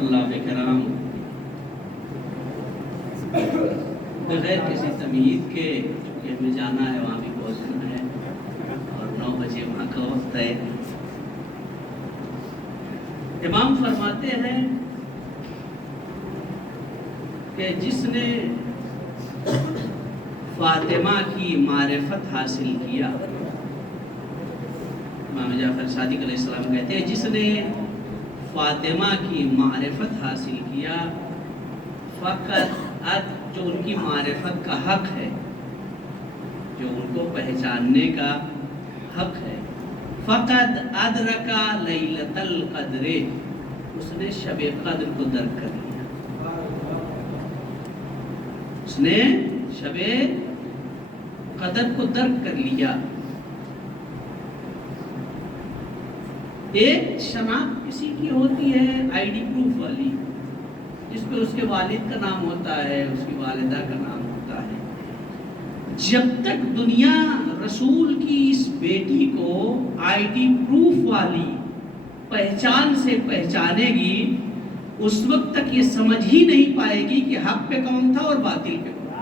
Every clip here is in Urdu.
طلاب کرام، بغیر کسی تمہید کے چونکہ ہمیں جانا ہے، وہاں بھی پہنچنا ہے اور 9 بجے وہاں کا وقت ہے۔ امام فرماتے ہیں کہ جس نے فاطمہ کی معرفت حاصل کیا، امام جعفر صادق علیہ السلام کہتے ہیں جس نے فاطمہ کی معرفت حاصل کیا، فقط جو ان کی معرفت کا حق ہے، جو ان کو پہچاننے کا حق ہے، فقط ادرکا لیلۃ القدر، اس نے شب قدر کو درک کر لیا، اس نے شب قدر کو درک کر لیا۔ ایک شناخت کسی کی ہوتی ہے آئی ڈی پروف والی، جس پہ اس کے والد کا نام ہوتا ہے، اس کی والدہ کا نام ہوتا ہے۔ جب تک دنیا رسول کی اس بیٹی کو آئی ڈی پروف والی پہچان سے پہچانے گی، اس وقت تک یہ سمجھ ہی نہیں پائے گی کہ حق پہ کون تھا اور باطل پہ کون تھا۔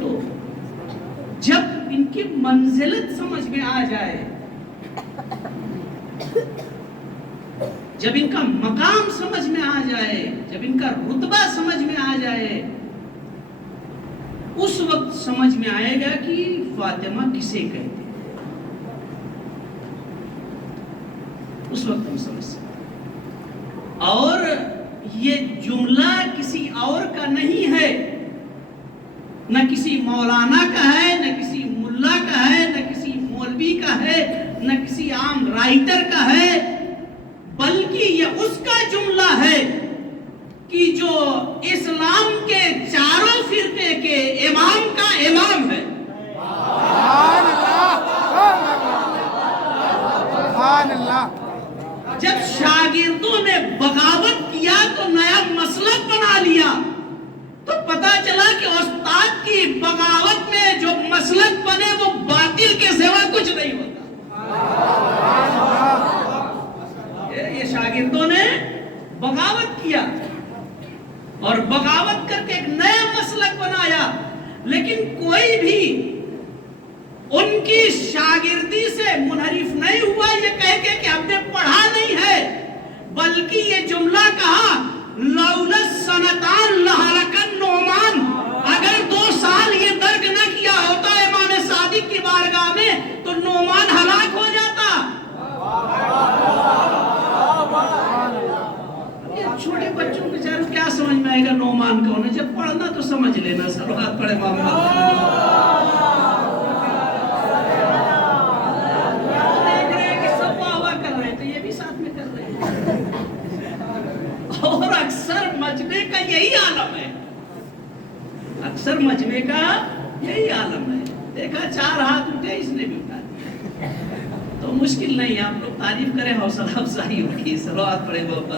تو جب ان کی منزلت سمجھ میں آ جائے، جب ان کا مقام سمجھ میں آ جائے، جب ان کا رتبہ سمجھ میں آ جائے، اس وقت سمجھ میں آئے گا کہ فاطمہ کسے کہتے ہیں، اس وقت ہم سمجھ سکتے۔ اور یہ جملہ کسی اور کا نہیں ہے، نہ کسی مولانا کا ہے، نہ کسی ملا کا ہے، نہ کسی مولوی کا ہے، نہ کسی عام رائٹر کا ہے، بلکہ یہ اس کا جملہ ہے کہ جو اسلام کے چاروں فرقے کے امام کا امام ہے۔ جب شاگردوں نے بغاوت کیا تو نیا مسلک بنا لیا، تو پتا چلا کہ استاد کی بغاوت میں جو مسلک بنے وہ باطل کے سوا کچھ نہیں ہوتا۔ یہ شاگردوں نے بغاوت کیا اور بغاوت کر کے ایک نیا مسلک بنایا، لیکن کوئی بھی ان کی شاگردی سے منحرف نہیں ہوا یہ کہہ کے کہ ہم نے پڑھا نہیں ہے، بلکہ یہ جملہ کہا لولا سنتان لہلک النعمان، اگر 2 سال یہ درک نہ کیا ہوتا امام صادق کی بارگاہ میں تو نعمان ہلاک ہو جاتا۔ یہ چھوٹے بچوں کے چاروں کیا سمجھ میں آئے گا نعمان کون ہے؟ جب پڑھنا تو سمجھ لینا، سلوات پڑھے محمد۔ اور اکثر مجمع کا یہی عالم ہے، اکثر مجمع کا یہی عالم ہے۔ دیکھا 4 ہاتھ اٹھے، اس نے بھی اٹھا دیا، تو مشکل نہیں، آپ لوگ تعریف کریں، حوصلہ افزائی ہوگی، صلوات پڑھیں محمد۔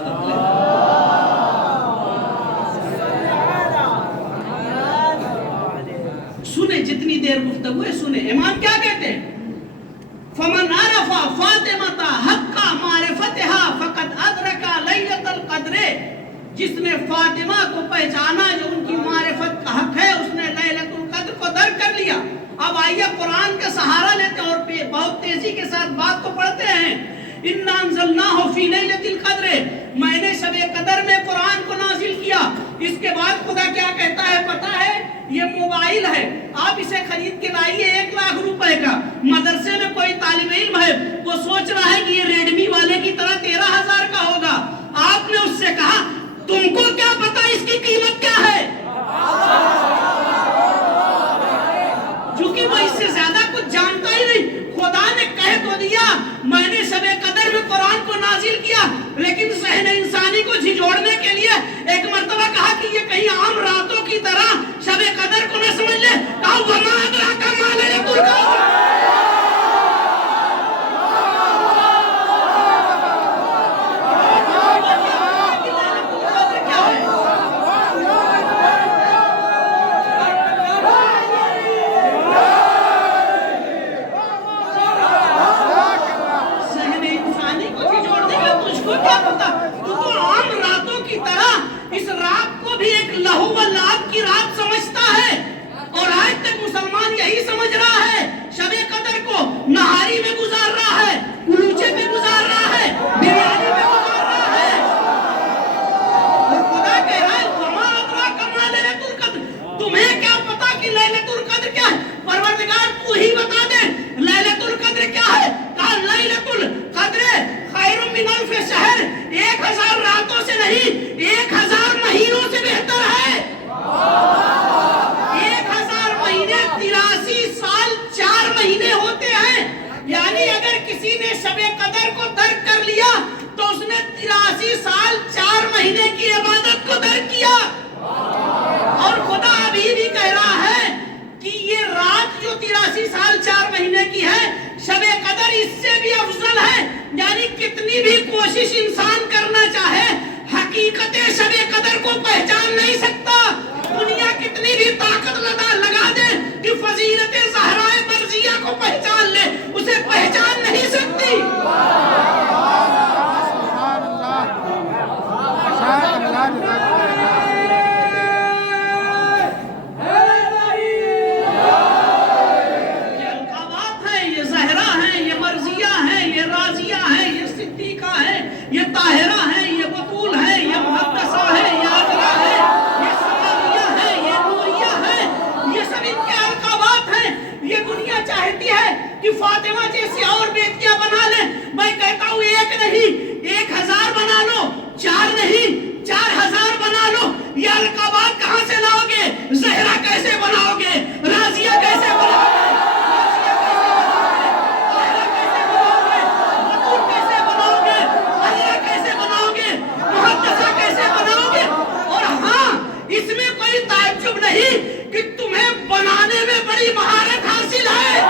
سنیں جتنی دیر گفتگو ہے سنیں، امام کیا کہتے ہیں؟ فمن عرف فاطمہ حق معرفتها فقد ادرک لیلۃ القدر، جس نے فاطمہ کو پہچانا جو ان کی معرفت کا حق ہے، اس نے لیلۃ القدر کو درک کر لیا۔ اب آئیے قرآن کا سہارا لیتے اور بہت تیزی کے ساتھ بات کو پڑھتے ہیں۔ انا انزلناہ فی لیلۃ القدر، میں نے شب قدر میں قرآن کو نازل کیا۔ اس کے بعد خدا کیا کہتا ہے پتہ ہے؟ یہ موبائل ہے، آپ اسے خرید کے لائیے 1 لاکھ روپے کا، مدرسے میں کوئی طالب علم ہے وہ سوچ رہا ہے کہ یہ ریڈمی والے کی طرح 13,000 کا ہوگا، آپ نے اس سے کہا تم کو کیا پتا اس کی قیمت کیا ہے؟ چونکہ وہ اس سے زیادہ کچھ جانتا ہی نہیں۔ خدا نے کہہ تو دیا میں نے شب قدر میں قرآن کو نازل کیا، لیکن ذہن انسانی کو جھنجھوڑنے کے لیے ایک مرتبہ کہا کہ یہ کہیں عام راتوں کی طرح شب قدر کو نہ سمجھ لے، کہا وما ادراک ما لیلۃ القدر۔ کو کیا پتا؟ تو عام راتوں کی طرح اس رات کو بھی ایک لہو و لعب کی رات سمجھتا ہے، اور آج تک مسلمان یہی سمجھ رہا ہے شب قدر کو نہاری میں گزار رہا ہے، کلوچے میں گزار رہا ہے، بریانی میں گزار رہا ہے۔ اور خدا کہہ رہا ہے وما ادراک ما لیلۃ القدر، تمہیں کیا پتا کہ لیلۃ القدر کیا ہے؟ پروردگار تو ہی بتا دے لیلۃ القدر کیا ہے۔ کہا لیلۃ القدر خیر من الف شہر، 1000 راتوں سے نہیں 1000 مہینوں سے بہتر ہے۔ 1000 مہینے 83 سال 4 مہینے ہوتے ہیں، یعنی اگر کسی نے شب قدر کو درک کر لیا تو اس نے 83 سال 4 مہینے کی عبادت کو درک کیا۔ اور خدا ابھی بھی کہہ رہا ہے کہ یہ رات جو 83 سال 4 مہینے کی ہے، شب قدر اس سے بھی افضل ہے۔ یعنی کتنی بھی کوشش انسان کرنا چاہے حقیقت شب قدر کو پہچان نہیں سکتا۔ دنیا کتنی بھی طاقت لگا دے کہ فضیلت زہرائے مرضیہ کو پہچان لے، اسے پہچان نہیں سکتی۔ یہ طاہرہ ہے، یہ بطول ہے، یہ مقدسہ ہے، یہ عذرا ہے، یہ سماویہ ہے، یہ نوریہ ہے، یہ سب ان کے القابات ہیں۔ یہ دنیا چاہتی ہے کہ فاطمہ جیسی اور بیٹیاں بنا لیں، میں کہتا ہوں 1 نہیں 1000 بنا لو، 4 نہیں 4000 بنا لو۔ یہ القابات کہاں سے لاؤ گے؟ زہرا کیسے بناؤ گے؟ راضیہ کیسے بناؤ گے؟ اس میں کوئی تعجب نہیں کہ تمہیں بنانے میں بڑی مہارت حاصل ہے۔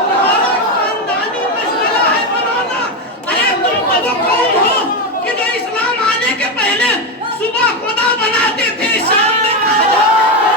تمہارا خاندانی مشغلہ ہے بنانا۔ ارے تم کو وہ قوم ہو کہ جو اسلام آنے کے پہلے صبح خدا بناتے تھے، شام میں کھا جاتے تھے۔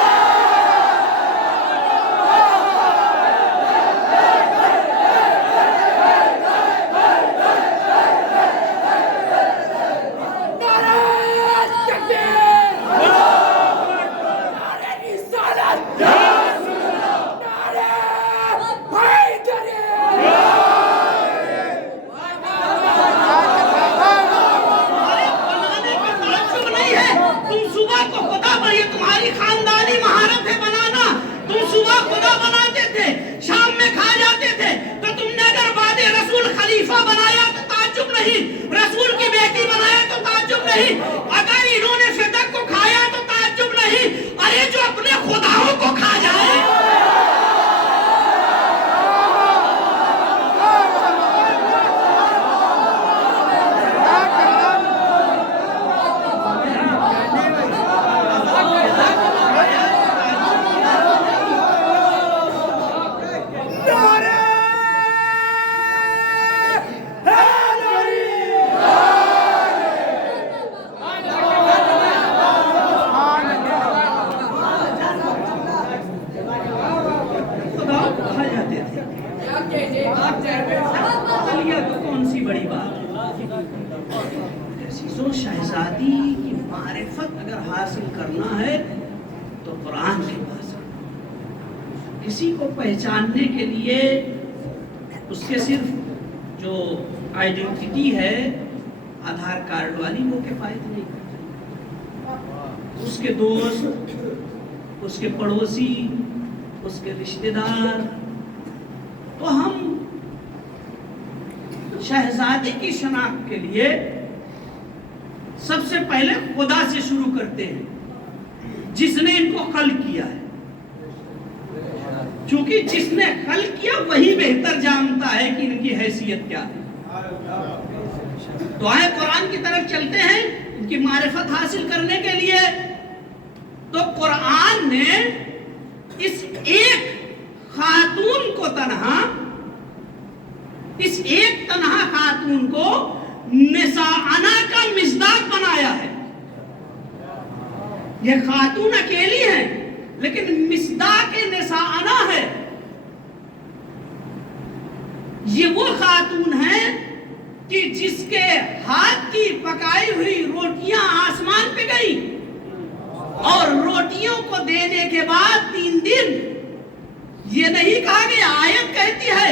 رسول کی بیٹی بنایا تو تعجب نہیں، اگر انہوں نے فدق کو کھایا تو تعجب نہیں۔ ارے جو اپنے خداؤں کو کھا جائے، شہزادی کی معرفت اگر حاصل کرنا ہے تو قرآن کے پاس کسی کو پہچاننے کے لیے اس کے صرف جو آئیڈینٹی ہے آدھار کارڈ والی وہ کفایت نہیں کرتی۔ اس کے دوست، اس کے پڑوسی، اس کے رشتہ دار، تو ہم شہزادی کی شناخت کے لیے سب سے پہلے خدا سے شروع کرتے ہیں جس نے ان کو خلق کیا ہے، چونکہ جس نے خلق کیا وہی بہتر جانتا ہے کہ ان کی حیثیت کیا ہے۔ تو آئے قرآن کی طرف چلتے ہیں ان کی معرفت حاصل کرنے کے لیے۔ تو قرآن نے اس ایک خاتون کو اس ایک تنہا خاتون کو نساءنا کا مصداق بنایا ہے۔ یہ خاتون اکیلی ہے لیکن مصداق نساءنا ہے۔ خاتون ہیں کہ جس کے ہاتھ کی پکائی ہوئی روٹیاں آسمان پہ گئی اور روٹیوں کو دینے کے بعد 3 دن یہ نہیں کہا گیا. آیت کہتی ہے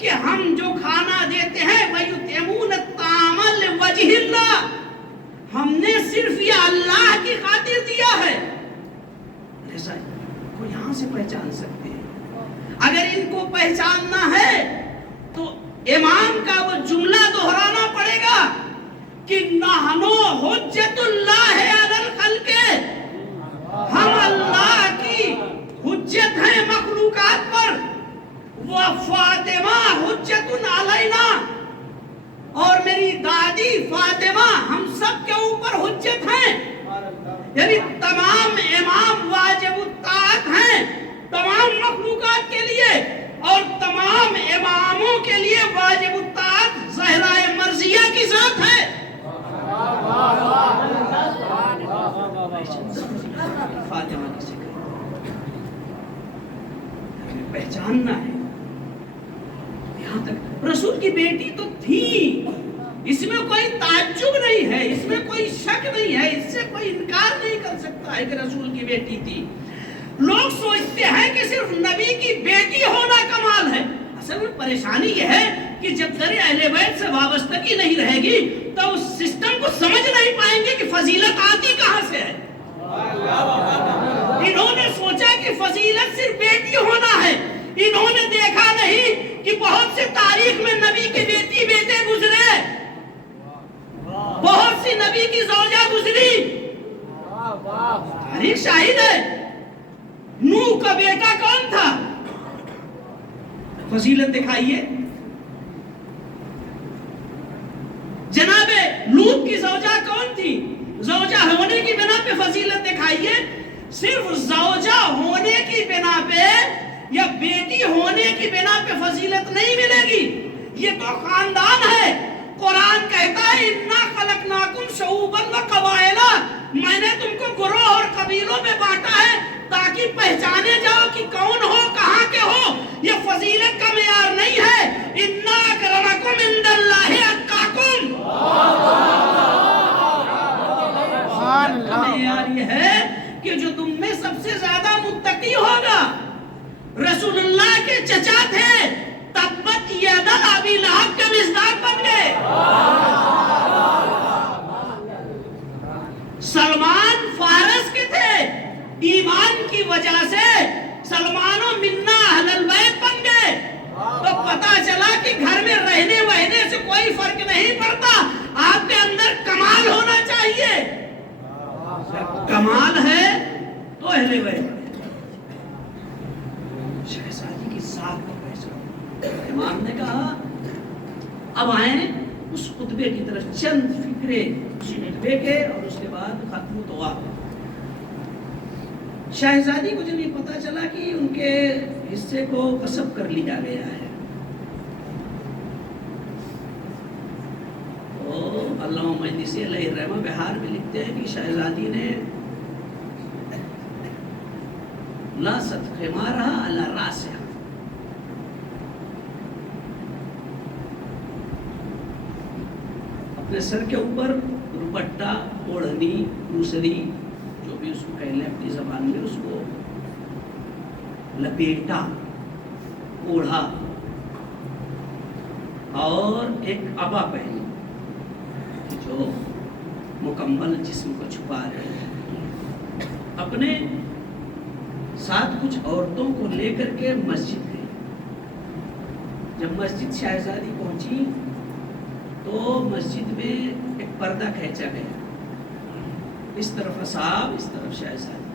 کہ ہم جو کھانا دیتے ہیں وَيُطْعِمُونَ الطَّعَامَ لِوَجْهِ اللَّهِ، ہم نے صرف یہ اللہ کی خاطر دیا ہے. ایسا کو یہاں سے پہچان سکتے ہیں. اگر ان کو پہچاننا ہے تو امام کا وہ جملہ دہرانا پڑے گا کہ نحنو حجت اللہ علی الخلق، ہم اللہ کی حجت ہیں مخلوقات پر. وہ فاطمہ حجت علینا، اور میری دادی فاطمہ ہم سب کے اوپر حجت ہیں. یعنی تمام امام واجب الطاعت ہیں تمام مخلوقات کے لیے، اور تمام اماموں کے لیے واجب الطاعت زہرا مرضیہ کی ذات ہے. فاطمہ کسے ہمیں پہچاننا ہے. یہاں تک رسول کی بیٹی تو تھی، اس میں کوئی تعجب نہیں ہے، اس میں کوئی شک نہیں ہے، اس سے کوئی انکار نہیں کر سکتا ہے کہ رسول کی بیٹی تھی. لوگ سوچتے ہیں کہ صرف نبی کی بیٹی ہونا کمال ہے. اصل میں پریشانی یہ ہے کہ جب ذریعہ اہل بیت سے وابستگی نہیں رہے گی تو اس سسٹم کو سمجھ نہیں پائیں گے کہ فضیلت آتی کہاں سے ہے. انہوں نے سوچا کہ فضیلت صرف بیٹی ہونا ہے. انہوں نے دیکھا نہیں کہ بہت سے تاریخ میں نبی کے بیٹی بیٹے گزرے، بہت سی نبی کی زوجہ گزری. تاریخ شاہد ہے. نوح کا بیٹا کون تھا؟ فضیلت دکھائیے. جناب لوط کی زوجہ کون تھی؟ زوجہ ہونے کی بنا پہ فضیلت دکھائیے. صرف زوجہ ہونے کی بنا پہ یا بیٹی ہونے کی بنا پہ فضیلت نہیں ملے گی. یہ تو خاندان ہے. قرآن کہتا ہے اِنَّا خَلَقْنَاكُمْ شُعُوبًا وَقَبَائِلَ، میں نے تم کو گروہ اور قبیلوں میں بانٹا ہے تاکہ پہچانے جاؤ کہ کون ہو، کہاں کے ہو. یہ فضیلت کا معیار نہیں ہے. اِنَّا أَكْرَمَكُمْ عِندَ اللَّهِ أَتْقَاكُمْ، معیار یہ ہے کہ جو تم میں سب سے زیادہ متقی ہوگا. رسول اللہ کے چچا تھے، تبت یدا ابی لہب کے مصداق بن گئے. سلمان فارس کے تھے، ایمان کی وجہ سے سلمان و منا اہل البیت بن گئے. تو پتا چلا کہ گھر میں رہنے وہنے سے کوئی فرق نہیں پڑتا، آپ کے اندر کمال ہونا چاہیے. کمال ہے تو اہل بیت. شہزادی کی ذات کو پہچان. امام نے کہا اب آئیں اس خطبے کی طرف. چند فکرے اسی خطبے کے اور اس کے بعد ختم دعا. شہزادی کو جب یہ پتا چلا کہ ان کے حصے کو غصب کر لیا گیا ہے تو علامہ مجلسی علیہ الرحمہ بہار میں لکھتے ہیں کہ شہزادی نے لا خمارها على راسها، اپنے سر کے اوپر دوپٹہ، اوڑھنی، دوسری جو بھی اس کو کہہ لیں اپنی زبان میں، اس کو لپیٹا، اوڑھا اور ایک عبا پہنی جو مکمل جسم کو چھپا رہے ہیں. اپنے ساتھ کچھ عورتوں کو لے کر کے مسجد گئی. جب مسجد شہزادی پہنچی تو مسجد میں ایک پردہ کھینچا گیا. اس طرف اصحاب، اس طرف شہزادی،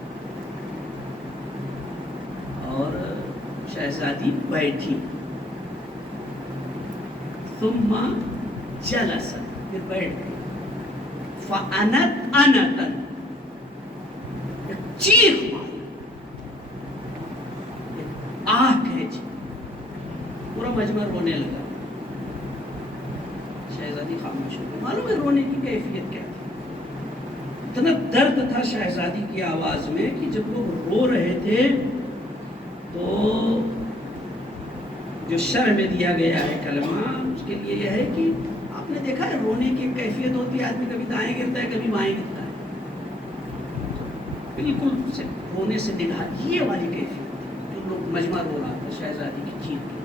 اور شہزادی بیٹھی. ثم جلست، پھر بیٹھ گئی. فانت انتا، چیخ مار، آہ کھینچی. پورا مجمع رونے لگا. شہزادی خاموش ہو گئی. معلوم ہے رونے کی کیفیت کیا تھی. اتنا درد تھا شہزادی کی آواز میں کہ جب لوگ رو رہے تھے تو جو شرح میں دیا گیا ہے کلمہ، اس کے لیے یہ ہے کہ آپ نے دیکھا ہے رونے کی کیفیت ہوتی ہے، آدمی کبھی دائیں گرتا ہے کبھی بائیں گرتا ہے، بالکل رونے سے نگاہ یہ والی کیفیت جو لوگ مجمع رو رہا تھا شہزادی کی جیت کی.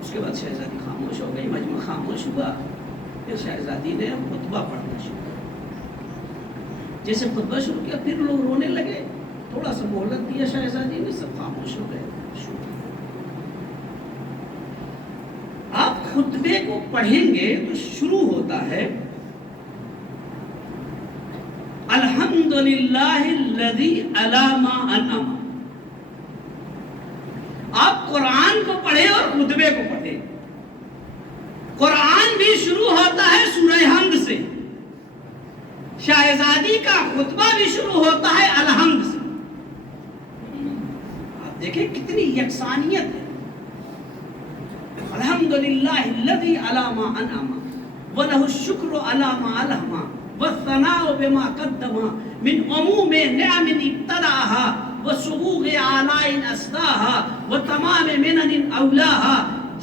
اس کے بعد شہزادی خاموش ہو گئی، مجمع خاموش ہوا، پھر شہزادی نے خطبہ پڑھنا شروع کیا. جیسے خطبہ شروع کیا پھر لوگ رونے لگے، تھوڑا سا مہلت دیا شہزادی نے، سب خاموش ہو گئے. آپ خطبے کو پڑھیں گے تو شروع ہوتا ہے الحمدللہ الذی علی ما انعم. آپ قرآن کو پڑھیں اور خطبے کو پڑھیں. قرآن بھی شروع ہوتا ہے سورہ حمد سے، شہزادی کا خطبہ بھی شروع ہوتا ہے الحمد سے. آپ دیکھیں کتنی یکسانیت ہے. الحمدللہ الذی علی ما انعم وَلَهُ الشُّكْرُ عَلَى مَا أَلْهَمَ وَالثَّنَاءُ بِمَا قَدَّمَ مِنْ عُمُومِ نِعَمٍ ابْتَدَعَهَا وَسُبُوغِ آلَاءٍ أَسْدَاهَا وَتَمَامِ مِنَنٍ أَوْلَاهَا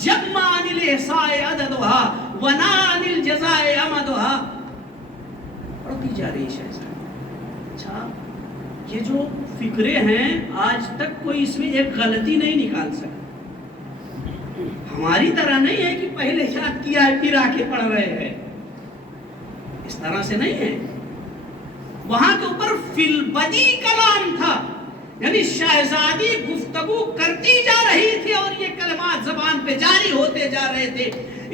جَمَّ عَنِ الْإِحْصَاءِ عَدَدُهَا وَنَا عَنِ الْجَزَاءِ أَمَدُهَا. پڑھتی جا رہی ہے شہزادی. اچھا یہ جو فکرے ہیں آج تک کوئی اس میں ایک غلطی نہیں نکال سکا. ہماری طرح نہیں ہے کہ پہلے یاد کیا ہے پھر آ کے پڑھ رہے ہیں، اس طرح سے نہیں ہے. وہاں کے اوپر فی البدی کلام تھا، یعنی شہزادی گفتگو کرتی جا رہی تھی اور یہ کلمات زبان پہ جاری ہوتے جا رہے تھے.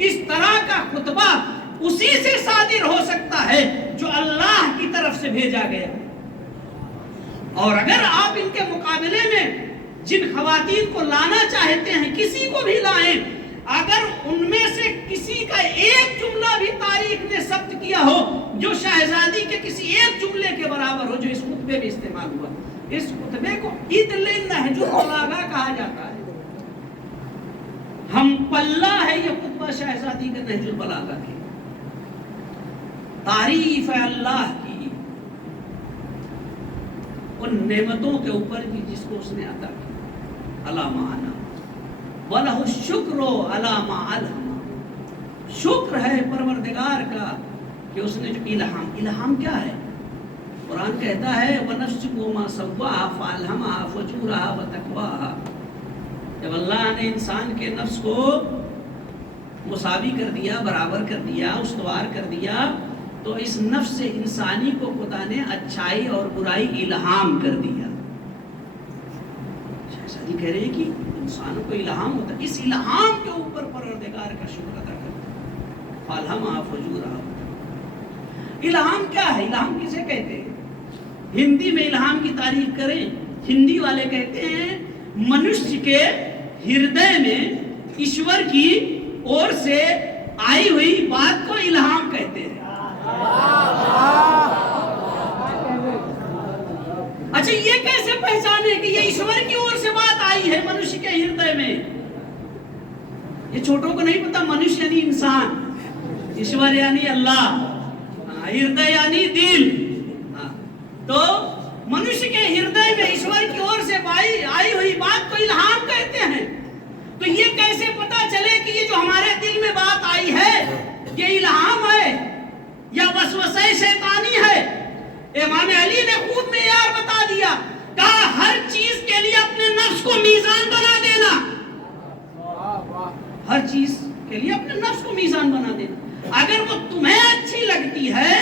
اس طرح کا خطبہ اسی سے صادر ہو سکتا ہے جو اللہ کی طرف سے بھیجا گیا. اور اگر آپ ان کے مقابلے میں جن خواتین کو لانا چاہتے ہیں کسی کو بھی لائیں، اگر ان میں سے کسی کا ایک جملہ بھی تاریخ نے ثبت کیا ہو جو شہزادی کے کسی ایک جملے کے برابر ہو جو اس خطبے میں استعمال ہوا. اس خطبے کو عدل نہج البلاغہ کہا جاتا ہے. ہم پلہ ہے یہ خطبہ شہزادی کے نہج البلاغہ کی. تعریف ہے اللہ کی ان نعمتوں کے اوپر بھی جس کو اس نے عطا کی. علامہ انا وَلَهُ الشُّكْرُ عَلَى مَا أَلْهَمَ. شکر ہے پروردگار کا کہ اس نے جو الہام کیا ہے؟ قرآن کہتا ہے وَنَفْسٍ وَمَا سَوَّاهَا فَأَلْهَمَهَا فُجُورَهَا وَتَقْوَاهَا. جب اللہ نے انسان کے نفس کو مساوی کر دیا، برابر کر دیا، استوار کر دیا، تو اس نفس انسانی کو خدا نے اچھائی اور برائی الہام کر دیا. شہزادی کہہ رہے ہیں کہ انسانوں کو الہام ہوتا ہے، اس الہام کے اوپر پروردگار کا شکر ادا کرتا ہے. فَأَلْهَمَهَا فُجُورَهَا. الہام کیا ہے؟ الہام کسے کہتے ہیں؟ ہندی میں الہام کی تعریف کریں، ہندی والے کہتے ہیں منشیہ کے ہردے میں ایشور کی اور سے آئی ہوئی بات کو الہام کہتے ہیں. اچھا یہ کیسے پہچانے کہ یہ ایشور کی اور سے بات آئی ہے منشیہ کے ہردے میں؟ یہ چھوٹوں کو نہیں پتا. منشیہ یعنی انسان، ایشور یعنی اللہ، ہردے یعنی دل. تو منشیہ کے ہردے میں ایشور کی اور سے آئی ہوئی بات کو الہام کہتے ہیں. تو یہ کیسے پتا چلے کہ یہ جو ہمارے دل میں بات آئی ہے یہ الہام ہے یا وسوسہ شیطانی ہے؟ امام علی نے خود معیار بتا دیا، کہا ہر چیز کے لیے اپنے نفس کو میزان بنا دینا. ہر چیز کے لیے اپنے نفس کو میزان بنا دینا. اگر وہ تمہیں اچھی لگتی ہے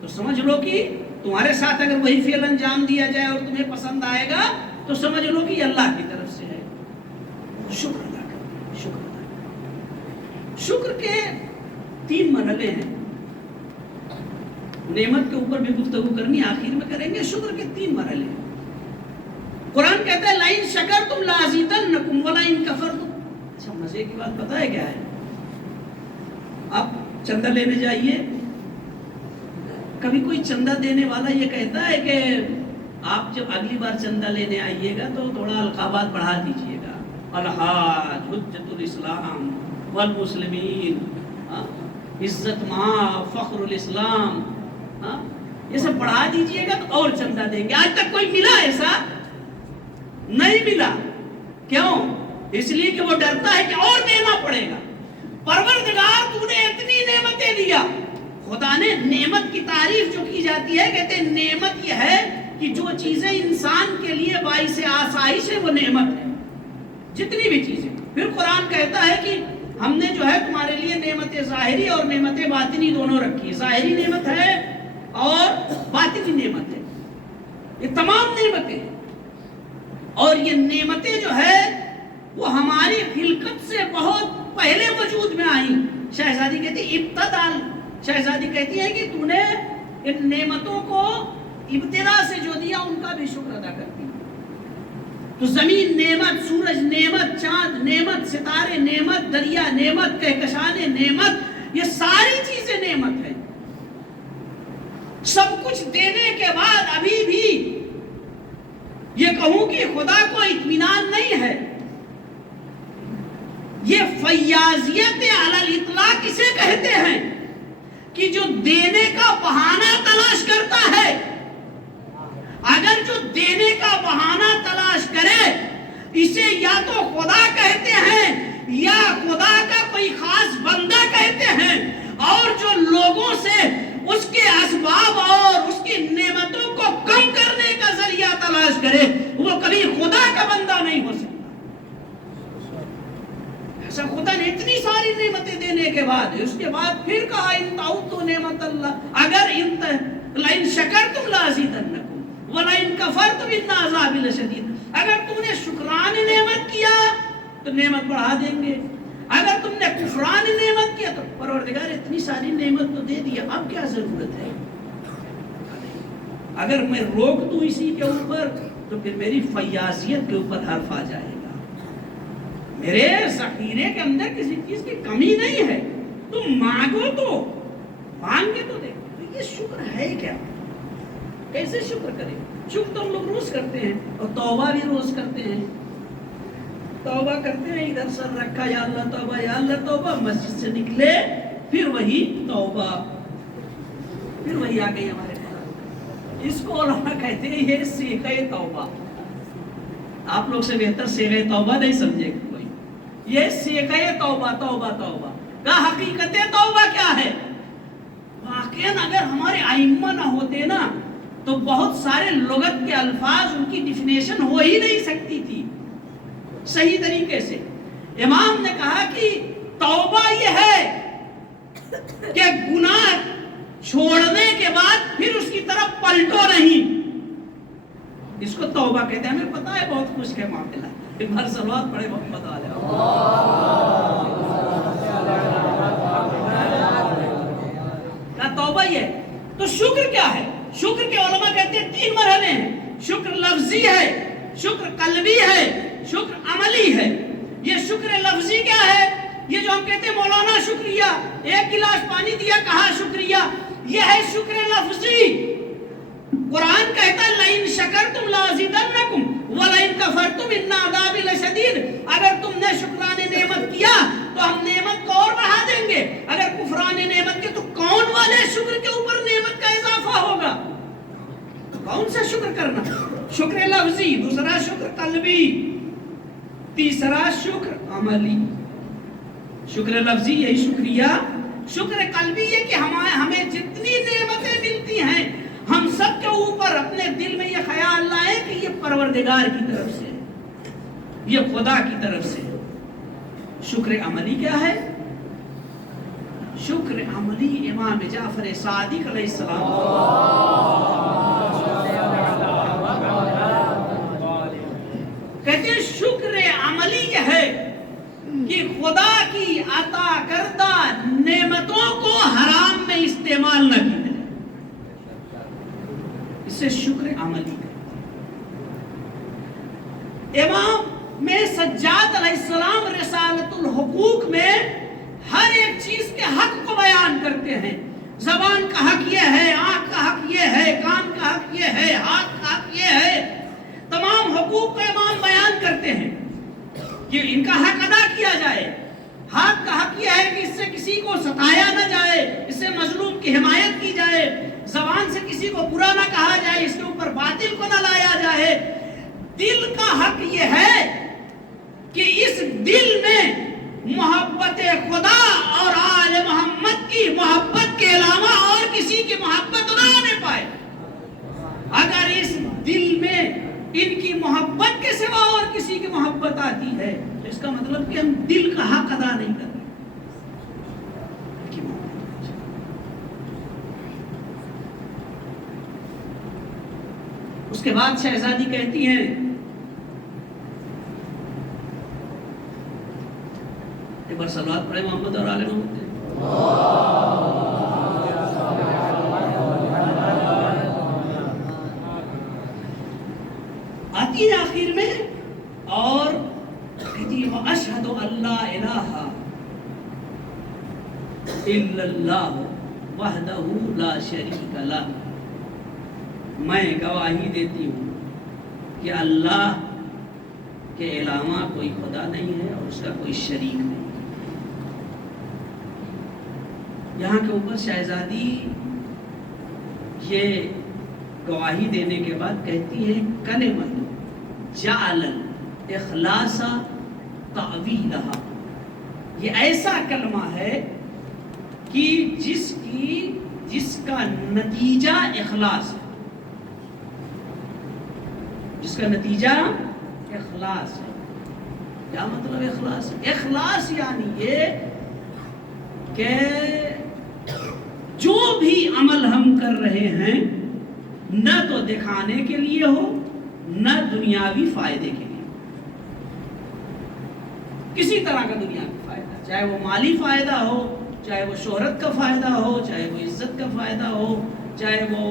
تو سمجھ لو کہ تمہارے ساتھ اگر وہی فعل انجام دیا جائے اور تمہیں پسند آئے گا تو سمجھ لو کہ یہ اللہ کی طرف سے ہے. شکر ادا کر. شکر کے 3 مرحلے ہیں. نعمت کے اوپر بھی گفتگو کرنی آخر میں کریں گے. شکر کے 3 مرحلے ہیں. قرآن کہتا ہے لَإِن شَكَرْتُمْ لَأَزِيدَنَّكُمْ وَلَإِن كَفَرْتُمْ. اچھا مزے کی بات پتہ ہے کیا ہے؟ آپ چندہ لینے جائیے، کبھی کوئی چندہ دینے والا یہ کہتا ہے کہ آپ جب اگلی بار چندہ لینے آئیے گا تو تھوڑا القابات بڑھا دیجئے گا. الحاج حجت الاسلام والمسلمین، عزت ماں فخر الاسلام، یہ سب بڑھا دیجئے گا تو اور چندہ دیں گے. آج تک کوئی ملا ایسا؟ نہیں ملا. کیوں؟ اس لیے کہ وہ ڈرتا ہے کہ اور دینا پڑے گا. پروردگار تو نے اتنی نعمتیں دیا. خدا نے نعمت کی تعریف جو کی جاتی ہے کہتے ہیں نعمت یہ ہے کہ جو چیزیں انسان کے لیے باعث آسائش ہے وہ نعمت ہے. جتنی بھی چیزیں. پھر قرآن کہتا ہے کہ ہم نے جو ہے تمہارے لیے نعمت ظاہری اور نعمت باطنی دونوں رکھی. ظاہری نعمت ہے اور باطنی نعمت ہے. یہ تمام نعمتیں ہیں. اور یہ نعمتیں جو ہے وہ ہماری خلقت سے بہت پہلے وجود میں آئیں. شہزادی کہتی ہے ابتدال. شہزادی کہتی ہے کہ تو نے ان نعمتوں کو ابتدا سے جو دیا ان کا بھی شکر ادا کرتی. تو زمین نعمت، سورج نعمت، چاند نعمت، ستارے نعمت، دریا نعمت، کہکشانے نعمت، یہ ساری چیزیں نعمت ہیں. سب کچھ دینے کے بعد ابھی بھی یہ کہوں کہ خدا کو اطمینان نہیں ہے. یہ فیاضیت علی الاطلاق کسے کہتے ہیں کہ جو دینے کا بہانہ تلاش کرتا ہے. اگر جو دینے کا بہانہ تلاش کرے اسے یا تو خدا کہتے ہیں یا خدا کا کوئی خاص بندہ کہتے ہیں. اور جو لوگوں سے اس کے اسباب اور اس کی نعمتوں کو کم کرنے کا ذریعہ تلاش کرے وہ کبھی خدا کا بندہ نہیں ہو سکتا. ایسا خدا نے اتنی ساری نعمتیں دینے کے بعد اس کے بعد پھر کہا ان تعودوا نعمت اللہ اگر لئن شکرتم لازیدنکم وَلَئِن كَفَرْتُمْ إِنَّ عَذَابِي لَشَدِيدٌ. اگر تم نے شکران نعمت کیا تو نعمت بڑھا دیں گے. اگر تم نے کفران نعمت کیا تو پروردگار اتنی ساری نعمت تو دے دیا اب کیا ضرورت ہے. اگر میں روک دوں اسی کے اوپر تو پھر میری فیاضیت کے اوپر حرف آ جائے گا. میرے ذخیرے کے اندر کسی چیز کی کمی نہیں ہے. تم مانگو تو مانگ کے تو دیکھو. یہ شکر ہے کیا؟ کیسے شکر کریں؟ شکر تو ہم لوگ روز کرتے ہیں اور توبہ بھی روز کرتے ہیں. توبہ کرتے ہیں ادھر سر رکھا یا اللہ توبہ یا اللہ توبہ. مسجد سے نکلے پھر وہی توبہ پھر وہی آ گئی ہمارے پاس. اس کو علماء کہتے ہیں یہ صیغہ توبہ. آپ لوگ سے بہتر صیغہ توبہ نہیں سمجھے گا کوئی. یہ صیغہ توبہ توبہ توبہ کا حقیقت توبہ کیا ہے؟ واقعاً اگر ہمارے ائمہ نہ ہوتے نا تو بہت سارے لغت کے الفاظ ان کی ڈیفینیشن ہو ہی نہیں سکتی تھی صحیح طریقے سے. امام نے کہا کہ توبہ یہ ہے کہ گناہ چھوڑنے کے بعد پھر اس کی طرف پلٹو نہیں. اس کو توبہ کہتے ہیں. ہمیں پتا ہے بہت کچھ کے معاملہ. ایک بار صلوات پڑھے محمد علیہ کا توبہ یہ ہے. تو شکر کیا ہے؟ شکر کے علماء کہتے ہیں 3 مرحلے ہیں. شکر لفظی ہے، شکر قلبی ہے، شکر عملی ہے. یہ شکر لفظی کیا ہے؟ یہ جو ہم کہتے ہیں مولانا شکریہ، 1 گلاس پانی دیا کہا شکریہ، یہ ہے شکر لفظی. قرآن کہتا ہے لئن شکرتم لازیدنکم ولئن کفرتم ان عذابی لشدید. اگر تم نے شکران نعمت کیا تو ہم نعمت کو اور بڑھا دیں گے. اگر کفران نعمت کے تو کون والے شکر کے اوپر نعمت کا اضافہ ہوگا؟ کون سا شکر کرنا؟ شکر لفظی، دوسرا شکر قلبی، تیسرا شکر عملی. شکر لفظی یہی شکریہ. شکر قلبی یہ کہ ہمیں جتنی نعمتیں ملتی ہیں ہم سب کے اوپر اپنے دل میں یہ خیال لائیں کہ یہ پروردگار کی طرف سے، یہ خدا کی طرف سے. شکر عملی کیا ہے؟ شکر عملی امام جعفر صادق علیہ السلام کہتے ہیں شکر عملی یہ ہے کہ خدا کی عطا کردہ نعمتوں کو حرام میں استعمال نہ کیا جائے. اسے شکر عملی ہے. امام میں سجاد علیہ السلام رسالت الحقوق میں ہر ایک چیز کے حق کو بیان کرتے ہیں. زبان کا حق یہ ہے، آنکھ کا حق یہ ہے، کان کا حق یہ ہے، ہاتھ کا حق یہ ہے. تمام حقوق کو امام بیان کرتے ہیں کہ ان کا حق ادا کیا جائے. ہاتھ کا حق یہ ہے کہ اس سے کسی کو ستایا نہ جائے، اس سے مظلوم کی حمایت کی جائے. زبان سے کسی کو برا نہ کہا جائے، اس کے اوپر باطل کو نہ لایا جائے. دل کا حق یہ ہے کہ اس دل میں محبت خدا اور آل محمد کی محبت کے علاوہ اور کسی کی محبت نہ آنے پائے. اگر اس دل میں ان کی محبت کے سوا اور کسی کی محبت آتی ہے تو اس کا مطلب کہ ہم دل کا حق ادا نہیں کر رہے. اس کے بعد شہزادی کہتی ہیں ایک بار صلوات پڑھے محمد اور آل محمد. آتی ہے آخر میں اور کہتی ہے وَأَشْهَدُ أَن لَا إِلَٰهَ إِلَّا اللَّهُ وَحْدَهُ لَا شَرِيكَ لَهُ. میں گواہی دیتی ہوں کہ اللہ کے علاوہ کوئی خدا نہیں ہے اور اس کا کوئی شریک نہیں. یہاں کے اوپر شہزادی یہ گواہی دینے کے بعد کہتی ہے کلمۃ جعل الاخلاص تعویلھا. یہ ایسا کلمہ ہے کہ جس کا نتیجہ اخلاص ہے. جس کا نتیجہ اخلاص ہے. کیا مطلب اخلاص؟ اخلاص یعنی یہ کہ جو بھی عمل ہم کر رہے ہیں نہ تو دکھانے کے لیے ہو نہ دنیاوی فائدے کے لیے. کسی طرح کا دنیاوی فائدہ, چاہے وہ مالی فائدہ ہو, چاہے وہ شہرت کا فائدہ ہو, چاہے وہ عزت کا فائدہ ہو, چاہے وہ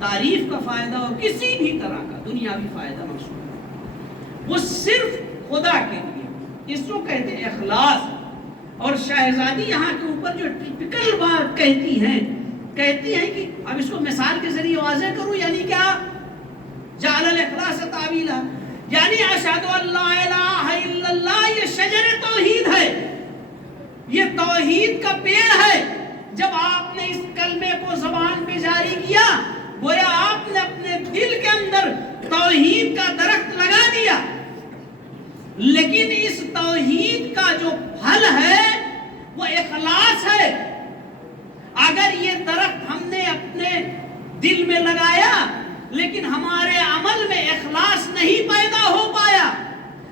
تعریف کا فائدہ ہو, کسی بھی طرح کا دنیاوی فائدہ مقصود وہ صرف خدا کے لیے. اس کو کہتے ہیں اخلاص. اور شہزادی یہاں کے اوپر جو ٹپیکل بات کہتی ہیں کہ اب اس کو مثال کے ذریعے واضح کروں, یعنی کیا جعل الاخلاص تعویلا, یعنی اشہد ان لا الہ الا اللہ. یہ شجر توحید ہے, یہ توحید کا پیڑ ہے. جب آپ نے اس کلمے کو زبان پہ جاری کیا گویا آپ نے اپنے دل کے اندر توحید کا درخت لگا دیا, لیکن اس توحید کا جو پھل ہے وہ اخلاص ہے. اگر یہ درخت ہم نے اپنے دل میں لگایا لیکن ہمارے عمل میں اخلاص نہیں پیدا ہو پایا,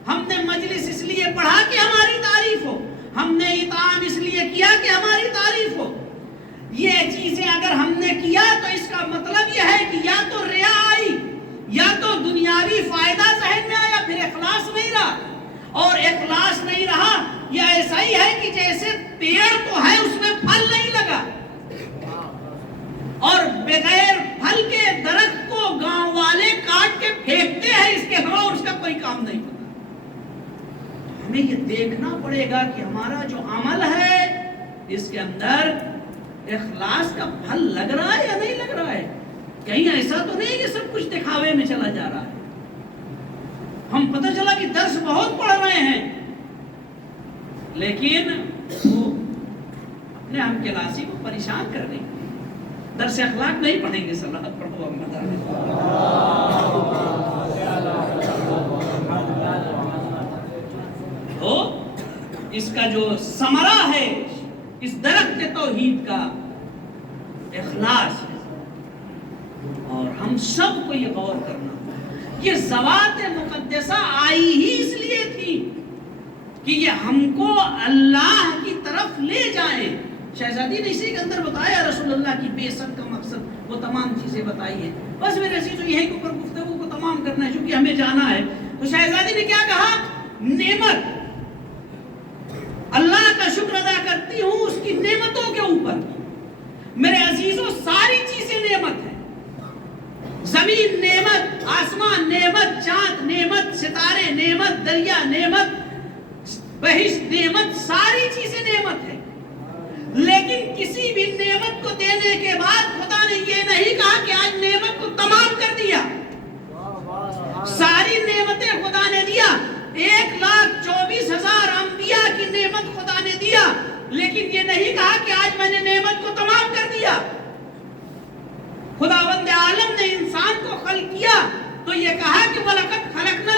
ہم نے مجلس اس لیے پڑھا کہ ہماری تعریف ہو, ہم نے اطعام اس لیے کیا کہ ہماری تعریف ہو, یہ چیزیں اگر ہم نے کیا تو اس کا مطلب یہ ہے کہ یا تو ریا آئی یا تو دنیاوی فائدہ ذہن میں آیا, پھر اخلاص نہیں رہا. اور اخلاص نہیں رہا یہ ایسا ہی ہے کہ جیسے پیڑ تو ہے اس میں پھل نہیں لگا, اور بغیر پھل کے درخت کو گاؤں والے کاٹ کے پھینکتے ہیں اس کے ہوا اور اس کا کوئی کام نہیں ہوتا. ہمیں یہ دیکھنا پڑے گا کہ ہمارا جو عمل ہے اس کے اندر اخلاص کا پھل لگ رہا ہے یا نہیں لگ رہا ہے. کہیں ایسا تو نہیں کہ سب کچھ دکھاوے میں چلا جا رہا ہے. ہم پتہ چلا کہ درس بہت پڑھ رہے ہیں لیکن وہ اپنے ہم کلاسی کو پریشان کر رہے ہیں. درس اخلاق نہیں پڑھیں گے. صلوات پڑھو تو اس کا جو ثمرہ ہے اس درخت توحید کا اخلاص ہے. اور ہم سب کو یہ غور کرنا, یہ ذوات مقدسہ آئی ہی اس لیے تھی کہ یہ ہم کو اللہ کی طرف لے جائیں. شہزادی نے اسی کے اندر بتایا رسول اللہ کی بعثت کا مقصد, وہ تمام چیزیں بتائی ہیں. بس میرے عزیزو یہیں کے اوپر گفتگو کو تمام کرنا ہے چونکہ ہمیں جانا ہے. تو شہزادی نے کیا کہا؟ نعمت, اللہ کا شکر ادا کرتی ہوں اس کی نعمتوں کے اوپر. میرے عزیزو ساری چیزیں نعمت ہیں. زمین نعمت, آسمان نعمت, چاند نعمت, ستارے نعمت, دریا نعمت, بہشت نعمت, ساری چیزیں نعمت ہیں. لیکن کسی بھی نعمت کو دینے کے بعد خدا نے یہ نہیں کہا کہ آج نعمت کو تمام کر دیا. ساری نعمتیں خدا نے دیا, 1,24,000 انبیاء کی نعمت خدا نے دیا, لیکن یہ نہیں کہا کہ آج میں نے نعمت کو تمام کر دیا. خداوند عالم نے انسان کو خلق کیا تو یہ کہا کہ وَلَقَدْ خَلَقْنَا